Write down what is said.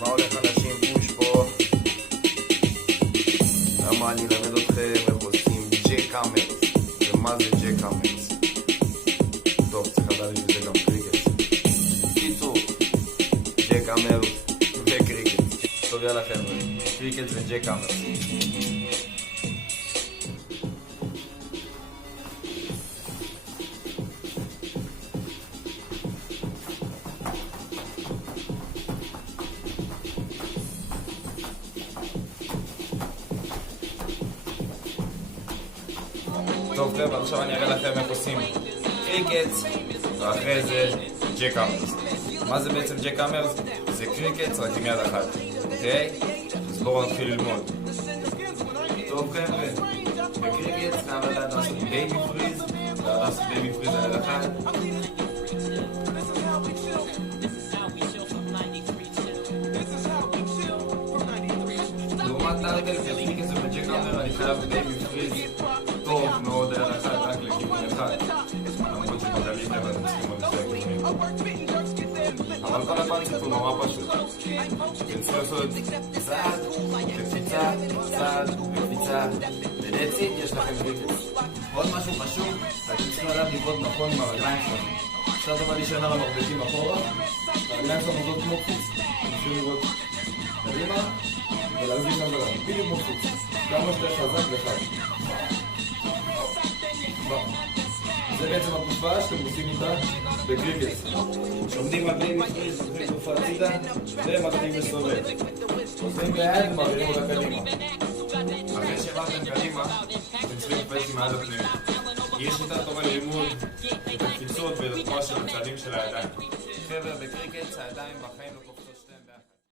מה הולך אנשים פוש פה? למה אני אלמד אתכם איך עושים ג'ק האמרס. ומה זה ג'ק האמרס? טוב, צריך לדעת שזה גם קריקט. קיצור, ג'ק האמרס וקריקט. טוב, יאללה חבר'ה, קריקט וג'ק האמרס. טוב חבר'ה, עכשיו אני אראה לכם איך עושים קריקט ואחרי זה ג'ק האמרס. מה זה בעצם ג'ק האמרס? זה קריקט רק עם יד אחת, אוקיי? אז בואו נתחיל ללמוד. טוב חבר'ה, בקריקט חייב לדעת לעשות בייבי פריז, לעשות בייבי פריז על יד אחת. לעומת הרגל, כי קריקט זה בג'ק האמרס אני חייב בייבי פריז טוב מאוד על אחד רק לכיוון אחד, למרות שבגלים אבל אתם צריכים עוד שתי כיוונים. אבל כל הקונספט הוא נורא פשוט. אתם צריכים לעשות צעד, קפיצה, צעד, קפיצה, ודאצית יש לכם קריקט. עוד משהו חשוב, אתם צריכים לדעת לבעוט נכון עם הרגליים שלכם. עכשיו אתם להישען על המרפקים אחורה, הרגליים שלכם עובדות כמו קפיץ. אתם צריכים לבעוט קדימה ולהזיז גם ברגליים, בדיוק כמו קפיץ. כמה שיותר חזק וחד. זה בעצם התנופה שאתם עושים איתה בקריקט. שעומדים על בייבי פריז, עושים תנופה הצידה ומתחילים לסובב. עושים ביד ומעבירים אותה קדימה. אחרי שעברתם קדימה, אתם צריכים לקפץ עם היד הפנימית. יש שיטה טובה ללימוד את הקפיצות ואת התנועה של הצעדים של הידיים. חבר'ה, בקריקט הידיים בחיים לא קופצות.